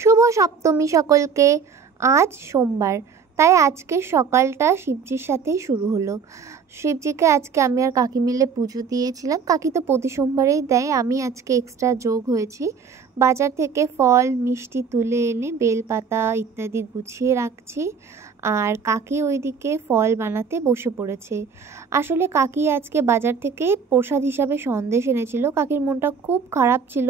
শুভ সপ্তমী সকলকে। আজ সোমবার, তাই আজকের সকালটা শিবজির সাথেই শুরু হলো। শিবজিকে আজকে আমি আর কাকি মিলে পুজো দিয়েছিলাম। কাকি তো প্রতি সোমবারেই দেয়, আমি আজকে এক্সট্রা যোগ হয়েছি। বাজার থেকে ফল মিষ্টি তুলে এনে বেলপাতা ইত্যাদি গুছিয়ে রাখছি, আর কাকি ওইদিকে ফল বানাতে বসে পড়েছে। আসলে কাকি আজকে বাজার থেকে প্রসাদ হিসাবে সন্দেশ এনেছিল। কাকির মনটা খুব খারাপ ছিল,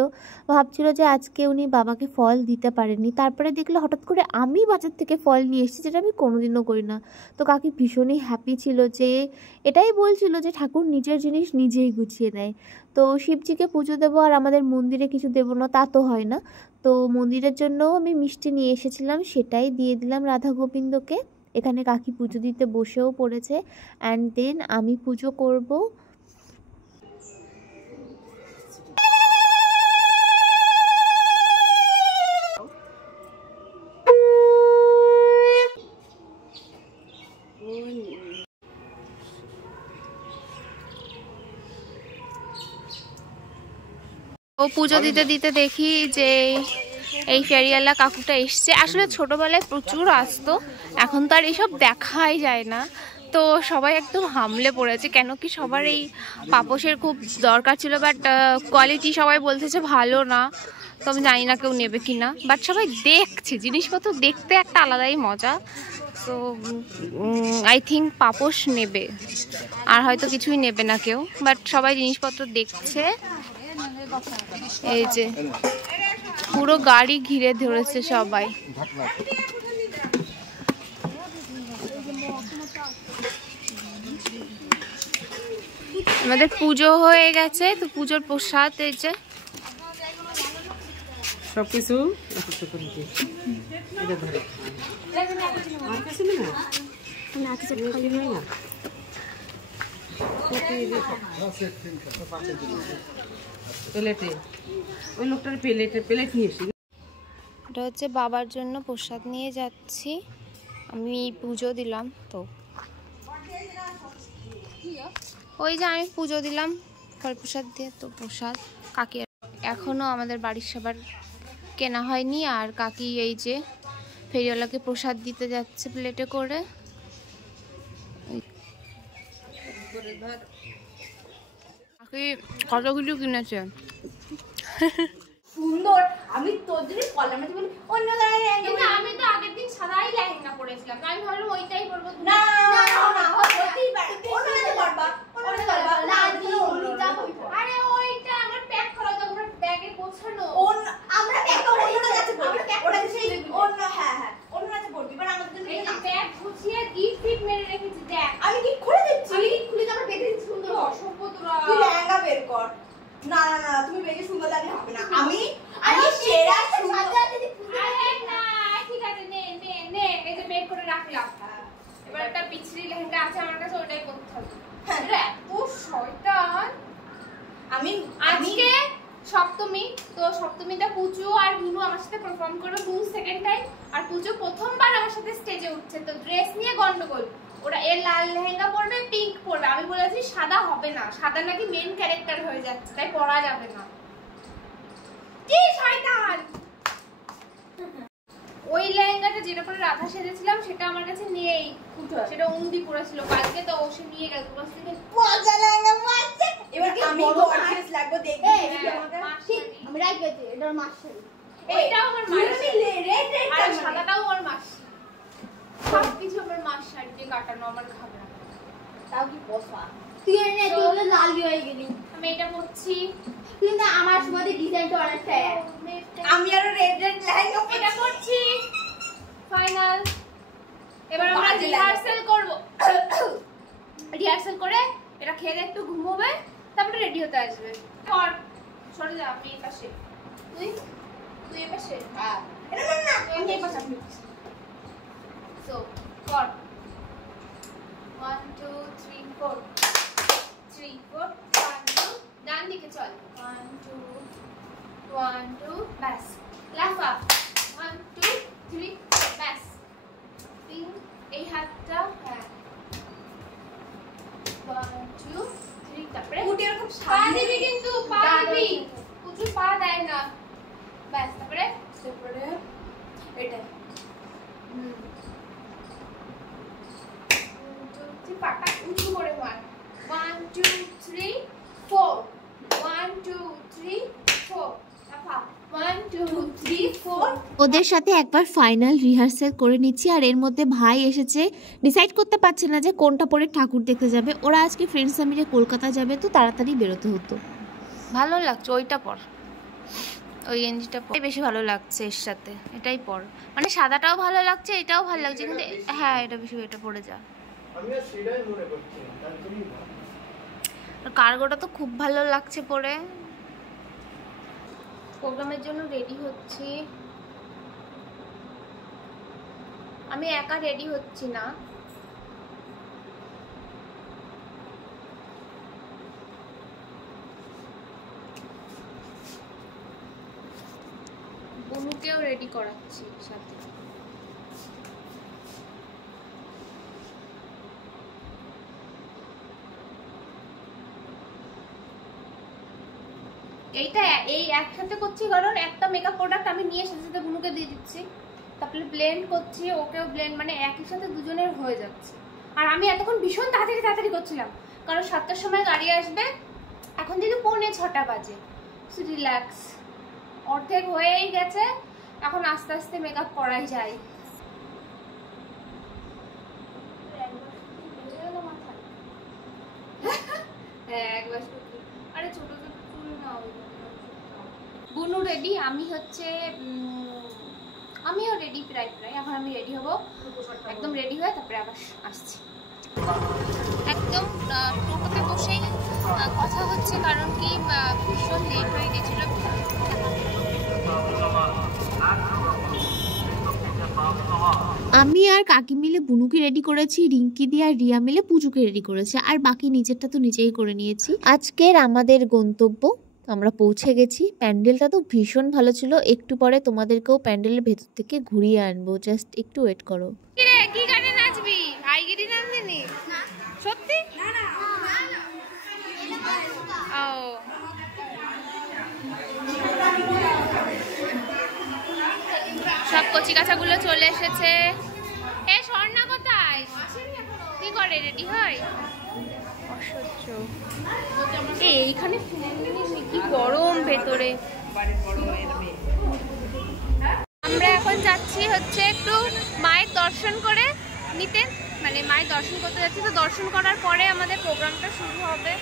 ভাবছিল যে আজকে উনি বাবাকে ফল দিতে পারেননি। তারপরে দেখলো হঠাৎ করে আমি বাজার থেকে ফল নিয়ে এসেছি, যেটা আমি কোনোদিনও করি না। তো কাকি ভীষণই হ্যাপি ছিল, যে এটাই বলছিল যে ঠাকুর নিজের জিনিস নিজেই গুছিয়ে নেয়। তো শিবজিকে পুজো দেবো আর আমাদের মন্দিরে কিছু দেবো না তা তো হয় না। তো মন্দিরের জন্যও আমি মিষ্টি নিয়ে এসেছিলাম, সেটাই দিয়ে দিলাম রাধা গোবিন্দকে। এখানে কাকি পুজো দিতে বসেও পড়েছে, অ্যান্ড দেন আমি পুজো করব। ও পুজো দিতে দিতে দেখি যে এই ফেরিওয়ালা কাকুটা এসছে। আসলে ছোটবেলায় প্রচুর আসতো, এখন তো আর এইসব দেখাই যায় না। তো সবাই একদম হামলে পড়েছে, কেন কি সবার এই পাপোশের খুব দরকার ছিল, বাট কোয়ালিটি সবাই বলতেছে ভালো না। তো আমি জানি না কেউ নেবে কি না, বাট সবাই দেখছে। জিনিসপত্র দেখতে একটা আলাদাই মজা। তো আই থিঙ্ক পাপোশ নেবে, আর হয়তো কিছুই নেবে না কেউ, বাট সবাই জিনিসপত্র দেখছে। এই যে পুরো গাড়ি ঘিরে ধরেছে সবাই। আমাদের পুজো হয়ে গেছে, তো পুজোর প্রসাদ এই যে সবকিছু এটা হচ্ছে বাবার জন্য প্রসাদ নিয়ে যাচ্ছি। আমি পুজো দিলাম, তো ওই যে আমি পুজো দিলাম ফল প্রসাদ দিয়ে, তো প্রসাদ কাকি এখনো আমাদের বাড়ির সবার কেনা হয়নি। আর কাকি এই যে ফেরিওয়ালাকে প্রসাদ দিতে যাচ্ছে প্লেটে করে। কাকি কত কিছু কিনেছে সুন্দর। আমি তোর জন্য কলার মধ্যে বলি অন্য কালারের লেহেঙ্গা। আমি তো আগের দিন সাদাই লেহেঙ্গা পরেছিলাম, আমি ভাবলাম ওইটাই পরবো। না না না হতেই পারে, অন্যটা করবা, অন্যটা করবা। না আজকে অন্যটা পরবো। আরে ওইটা আমার প্যাক করা তো, আমার ব্যাগে গোছানো। আমরা প্যাক করে অন্যটা কাছে পরবো, ওটা সেই অন্য। হ্যাঁ হ্যাঁ অন্যটা পরবি, বাট আমাদের জন্য এই ব্যাগ গুছিয়ে গিফট টিপ মেরে রেখেছি। দেখ আমি কি খুলে দিচ্ছি, আমি কি খুলে তো আমরা বেঁধে দিচ্ছি। সুন্দর অসভ্য তোরা, তুই লেহেঙ্গা বের কর। না না না তুমি বেশি সুন্দর লাগলে হবে না। আমি সেরা সুন্দর। আরে না ঠিক আছে, নে নে নে এই যে বের করে রাখলাম। এবার একটা পিছরি লেহেঙ্গা আছে আমার কাছে, ওটাই পরতে হবে। আরে এত শয়তান। আমি আজকে সপ্তমী, তো সপ্তমীতে পুজো আর হিনু আমার সাথে পারফর্ম করবে সেকেন্ড টাইম। আর পুজো প্রথমবার আমার সাথে স্টেজে উঠছে, তো ড্রেস নিয়ে গন্ডগোল। ওরা এর লাল লেহেঙ্গা পরবে, পিঙ্ক পরবে। আমি বলেছি সাদা হবে না, সাদা নাকি মেন ক্যারেক্টার হয়ে যাচ্ছে, তাই পরা যাবে না। কি শয়তান। ওই লেহেঙ্গাটা যেটা পরে রাধা সেজেছিলাম সেটা আমার কাছে নেই, সেটা উন্দি পরেছিল কালকে, তো ও সে নিয়ে গেল। তোমার থেকে মজা লেহেঙ্গা মারছে। এবার কি আমি গর্জিয়াস লাগবে দেখবি। আমি রাখবেছি, এটা আমার মাসি, এইটাও আমার মাসি, রেড রেড আর সাদাটাও আমার মাসি। সব কিছু আমার মাস শাড়ি দিয়ে কাটানো, আমার খাবে না। তাও কি পছন্দ তুই এনে তুই বলে লাল হয়ে গেলি। আমি এটা পরছি, কিন্তু আমার সময় ডিজাইনটা অনেকটা এক। আমি আরো রেড রেড লেহেঙ্গা এটা পরছি। ফাইনাল এবার আমরা রিহার্সাল করব। রিহার্সাল করে এটা খেয়ে একটু ঘুমোবে, তারপরে রেডি হতে আসবে। কর সরে যা, আমি এই পাশে, তুই তুই এই পাশে। হ্যাঁ এটা না না আমি এই পাশে। So, 4 1 2 3 4 3 4 1 2 ডান দিকে চল 1 2 1 2 বাস লাফা 1 2 3 বাস তিন এই হাতটা। হ্যাঁ 1 2 3 তারপরে উঠে এরকম পা দিবি, কিন্তু পা দিবি, কিছু পা দেয় না। বাস তারপরে ওদের সাথে একবার ফাইনাল রিহার্সাল করে নিচ্ছি। আর এর মধ্যে ভাই এসেছে, ডিসাইড করতে পারছে না যে কোনটা পরে ঠাকুর দেখতে যাবে। ওরা আজকে ফ্রেন্ডস মিলে কলকাতা যাবে, তো তাড়াতাড়ি বেরোতে হতো। ভালো লাগছে ওইটা পর, ওই গেঞ্জিটা পর বেশি ভালো লাগছে এর সাথে, এটাই পর। মানে সাদাটাও ভালো লাগছে, এটাও ভালো লাগছে, কিন্তু হ্যাঁ এটা বেশি, এটা পরে যা। কার্গোটা তো খুব ভালো লাগছে পরে। প্রোগ্রামের জন্য রেডি হচ্ছি, আমি একা রেডি হচ্ছি না, বনুকেও রেডি করাচ্ছি সাথে। এইটা এই একসাথে করছি কারণ একটা মেকআপ প্রোডাক্ট আমি নিয়ে সাথে বুনুকে দিয়ে দিচ্ছি, তারপরে ব্লেন্ড করছি, ওকেও ব্লেন্ড, মানে একই সাথে দুজনের হয়ে যাচ্ছে। আর আমি এতক্ষণ ভীষণ তাড়াতাড়ি করছিলাম কারণ 7টার সময় গাড়ি আসবে, এখন যদি 6:45 বাজে। রিল্যাক্স, অর্ধেক হয়েই গেছে, এখন আস্তে আস্তে মেকআপ করাই যায়। হ্যাঁ একবার আরে ছোট ছোট চুল না। বুনু রেডি, আমি হচ্ছে আমিও রেডি প্রায়। এখন আমি রেডি হব, একদম রেডি হয়ে তারপরে আবার আসছি। একদম টোটোতে বসেই কথা হচ্ছে কারণ কি ভীষণ লেট হয়ে গেছিল। আমি আর কাকি মিলে বুনুকে রেডি করেছি, রিঙ্কি দিয়ে আর রিয়া মিলে পুজোকে রেডি করেছে, আর বাকি নিজেরটা তো নিজেই করে নিয়েছি। আজকের আমাদের গন্তব্য আমরা পৌঁছে গেছি। প্যান্ডেলটা তো ভীষণ ভালো ছিল, একটু পরে তোমাদেরকেও প্যান্ডেলের ভেতর থেকে ঘুরিয়ে আনবো, জাস্ট একটু ওয়েট করো। কি গানে নাচবি? আইগিরি নাচবি? সত্যি? ও সব কচি কাঁচাগুলো চলে এসেছে। এ স্বর্ণা কোথায়? কি করে রেডি হয়? অসহ্য। এইখানে কি গরম ভেতরে। আমরা এখন যাচ্ছি হচ্ছে একটু মায়ের দর্শন করে নিতে, মানে মায়ের দর্শন করতে যাচ্ছি, তো দর্শন করার পরে আমাদের প্রোগ্রামটা শুরু হবে।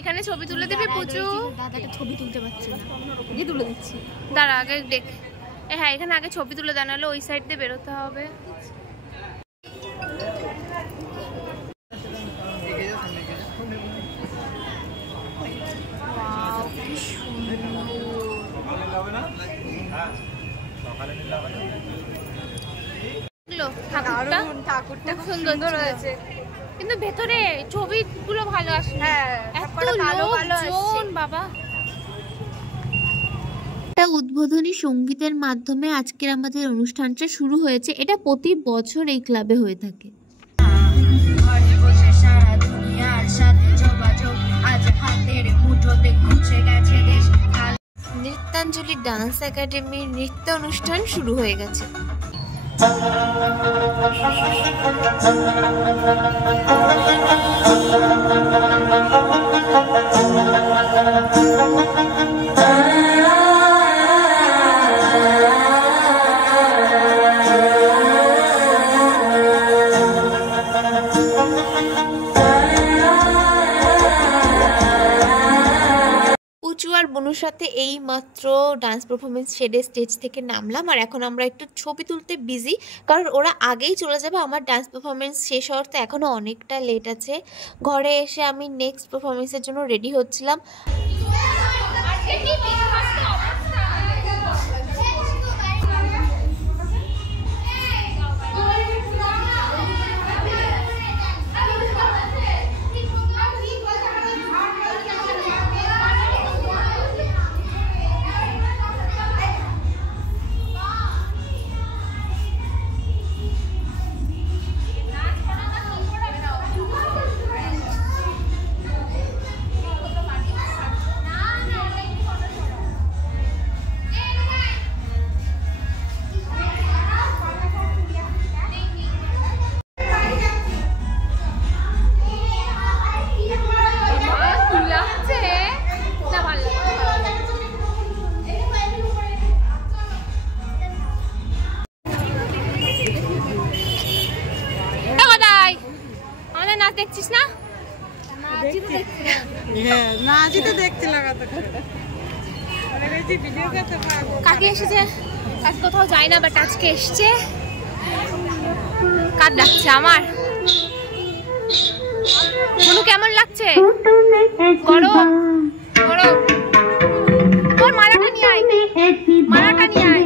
এখানে ছবি তুলে দিবি পুজো? দাদাটা ছবি তুলতে পারছে না, যে তুলে দিচ্ছি, দাঁড়া আগে দেখ। হ্যাঁ এখানে আগে ছবি তুলে দেন, হলে ওই সাইড দিয়ে বেরোতে হবে। ঠাকুরটা খুব সুন্দর হয়েছে, কিন্তু ভেতরে ছবিগুলো ভালো আসে। হ্যাঁ এত লোকজন বাবা। একটা উদ্বোধনী সঙ্গীতের মাধ্যমে আজকের আমাদের অনুষ্ঠানটা শুরু হয়েছে। এটা প্রতি বছর এই ক্লাবে হয়ে থাকে। নৃত্যাঞ্জলি ডান্স একাডেমির নৃত্য অনুষ্ঠান শুরু হয়ে গেছে। আর বনুর সাথে এই মাত্র ডান্স পারফরমেন্স শেডে স্টেজ থেকে নামলাম, আর এখন আমরা একটু ছবি তুলতে বিজি, কারণ ওরা আগেই চলে যাবে। আমার ডান্স পারফরমেন্স শেষ হওয়ার তো এখনও অনেকটা লেট আছে। ঘরে এসে আমি নেক্সট পারফরমেন্সের জন্য রেডি হচ্ছিলাম। দেখছিস না? কাকি এসেছে, আজ কোথাও যাই না, বাট আজকে এসছে। কার ডাকছে? আমার। মনু কেমন লাগছে? গরম গরম। তোর মালাটা নিয়ে আয়, মালাটা নিয়ে আয়।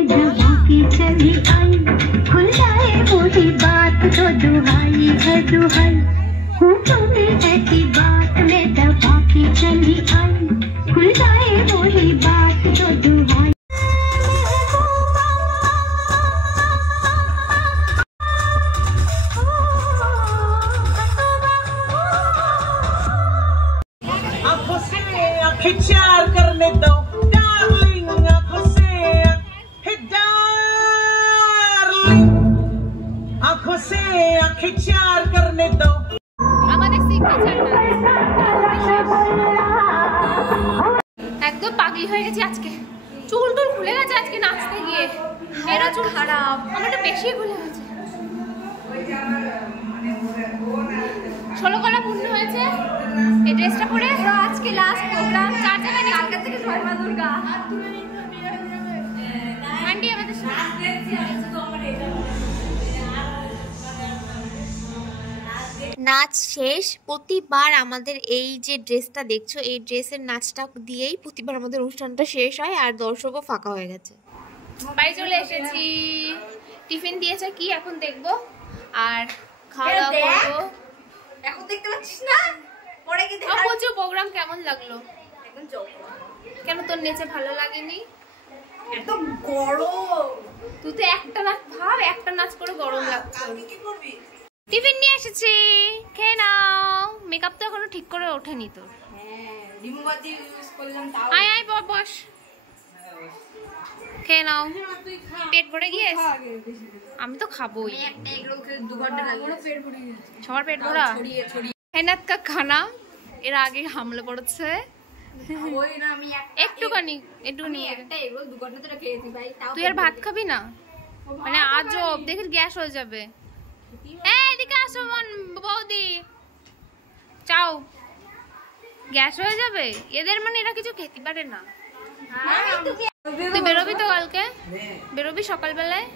चार करने दो डार्लिंग, आंखों से डार्लिंग, आंखों से आंखें चार करने दो। আমাদের সিগনেচার একদম পাগলি হয়ে গেছি আজকে। চুল টুল খুলে গেছে আজকে নাচতে গিয়ে। এরা চুল খারাপ, আমারটা বেশি খুলে গেছে। 16 কলা পূর্ণ হয়েছে। এই ড্রেসটা পরে আজকে লাস্ট প্রোগ্রাম। 4 জায়গায় কালকা থেকে জয় মা দুর্গা। আন্টি আমাদের নাচ শেষ। প্রতিবার আমাদের এই যে ড্রেসটা দেখছো, এই ড্রেসের নাচটা দিয়েই প্রতিবার আমাদের অনুষ্ঠানটা শেষ হয়, আর দর্শকও ফাঁকা হয়ে গেছে। বাড়ি চলে এসেছি। টিফিন দিয়েছে কি এখন দেখবো, আর খাওয়া দাওয়া করবো। এখন দেখতে পাচ্ছিস না? পরে কি দেখা? প্রচুর প্রোগ্রাম কেমন লাগলো? এখন চোখ কেন তোর নেচে ভালো লাগেনি? একদম গরম। তুই তো একটা নাচ ভাব, একটা নাচ করে গরম লাগছে। কালকে কি করবি? টিফিন নিয়ে এসেছি, খেয়ে নাও। মেকআপ তো এখনো ঠিক করে ওঠেনি তোর। হ্যাঁ, রিমুভার ইউজ করলাম তাও। আয় আয় বস, খেয়ে নাও। পেট ভরে গিয়েছে? আমি তো খাবোই। একটা এগ রোল খেতে 2 ঘন্টা লাগলো, পেট ভরে গেছে। সবার পেট ভরা? ছড়িয়ে ছড়িয়ে হেনাত কা খানা এর আগে হামলে পড়েছে। ওই না, আমি একটুখানি একটা এগ রোল 2 ঘন্টা ধরে খেয়েছি ভাই, তাও তুই আর ভাত খাবি না? মানে আজব, দেখি গ্যাস হয়ে যাবে। এদিকে আসো বৌদি, চাও গ্যাস হয়ে যাবে এদের, মানে এরা কিছু খেতে পারে না। তুই বেরোবি তো কালকে? বেরোবি সকালবেলায়?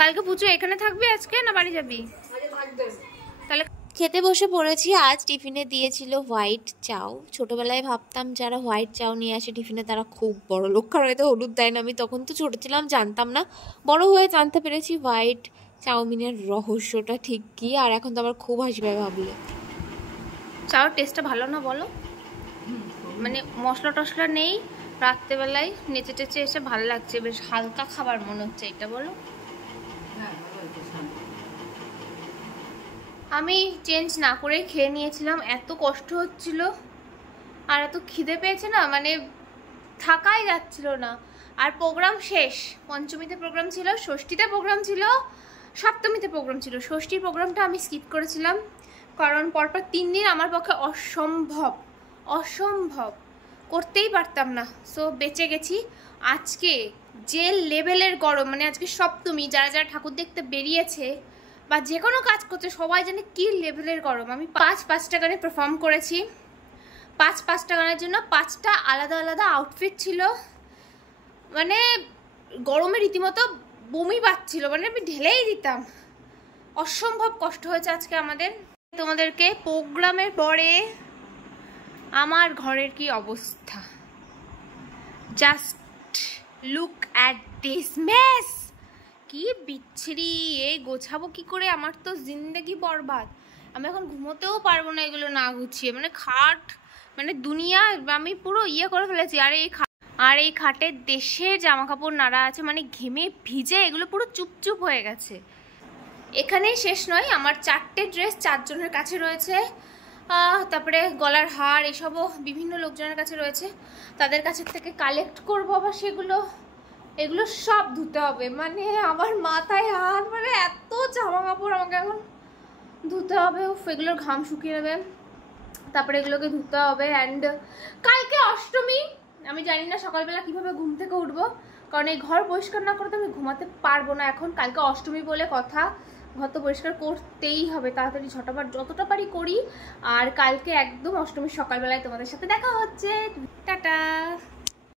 কালকে পুজো এখানে থাকবি আজকে, না বাড়ি যাবি? তাহলে খেতে বসে পড়েছি। আজ টিফিনে দিয়েছিল হোয়াইট চাউ। ছোটবেলায় ভাবতাম যারা হোয়াইট চাউ নিয়ে আসে টিফিনে তারা খুব বড় লোক, কারণ এতে হলুদ দেয় না। আমি তখন তো ছোট ছিলাম, জানতাম না। বড় হয়ে জানতে পেরেছি হোয়াইট চাউমিনের রহস্যটা ঠিক কী, আর এখন তো আমার খুব হাসি পায় ভাবলে। চাউর টেস্টটা ভালো না বলো? মানে মশলা টশলা নেই, রাত্রেবেলায় নেচে টেচে এসে ভালো লাগছে, বেশ হালকা খাবার মনে হচ্ছে এটা, বলো? আমি চেঞ্জ না করে খেয়ে নিয়েছিলাম, এত কষ্ট হচ্ছিল আর এত খিদে পেয়েছে না, মানে থাকাই যাচ্ছিল না। আর প্রোগ্রাম শেষ। পঞ্চমীতে প্রোগ্রাম ছিল, ষষ্ঠীতে প্রোগ্রাম ছিল, সপ্তমীতে প্রোগ্রাম ছিল। ষষ্ঠীর প্রোগ্রামটা আমি স্কিপ করেছিলাম, কারণ পরপর 3 দিন আমার পক্ষে অসম্ভব করতেই পারতাম না। সো বেঁচে গেছি। আজকে যে লেভেলের গরম, মানে আজকে সপ্তমী, যারা যারা ঠাকুর দেখতে বেরিয়েছে বা যে কোনো কাজ করছে সবাই জানে কি লেভেলের গরম। আমি 5-5টা গানে পারফর্ম করেছি। 5-5টা গানের জন্য 5টা আলাদা আলাদা আউটফিট ছিল। মানে গরমে রীতিমতো বমি পাচ্ছিল, মানে আমি ঢেলেই দিতাম। অসম্ভব কষ্ট হয়েছে আজকে আমাদের। তোমাদেরকে প্রোগ্রামের পরে আমার ঘরের কি অবস্থা, just look at this mace. কি বিচ্ছিরি, এই গোছাবো কি করে? আমার তো জিন্দেগি বরবাদ। আমি এখন ঘুমোতেও পারবো না এগুলো না গুছিয়ে। মানে খাট, মানে দুনিয়া আমি পুরো করে ফেলেছি। আর এই খাটের দেশের জামা কাপড় নাড়া আছে, মানে ঘেমে ভিজে এগুলো পুরো চুপচুপ হয়ে গেছে। এখানেই শেষ নয়, আমার 4টে ড্রেস 4 জনের কাছে রয়েছে। তারপরে গলার হার এসবও বিভিন্ন লোকজনের কাছে রয়েছে, তাদের কাছে থেকে কালেক্ট করবো আবার সেগুলো। এগুলো সব ধুতে হবে, মানে আমার মাথায় হাত, মানে এত জামা কাপড় আমাকে এখন ধুতে হবে। এগুলোর ঘাম শুকিয়ে নেবে, তারপরে এগুলোকে ধুতে হবে। অ্যান্ড কালকে অষ্টমী, আমি জানি না সকালবেলা কিভাবে ঘুম থেকে উঠবো, কারণ এই ঘর পরিষ্কার না করে তো আমি ঘুমাতে পারবো না এখন। কালকে অষ্টমী বলে কথা, ঘর তো পরিষ্কার করতেই হবে, তাড়াতাড়ি ঝটাপট যতটা পারি করি। আর কালকে একদম অষ্টমীর সকালবেলায় তোমাদের সাথে দেখা হচ্ছে। টাটা।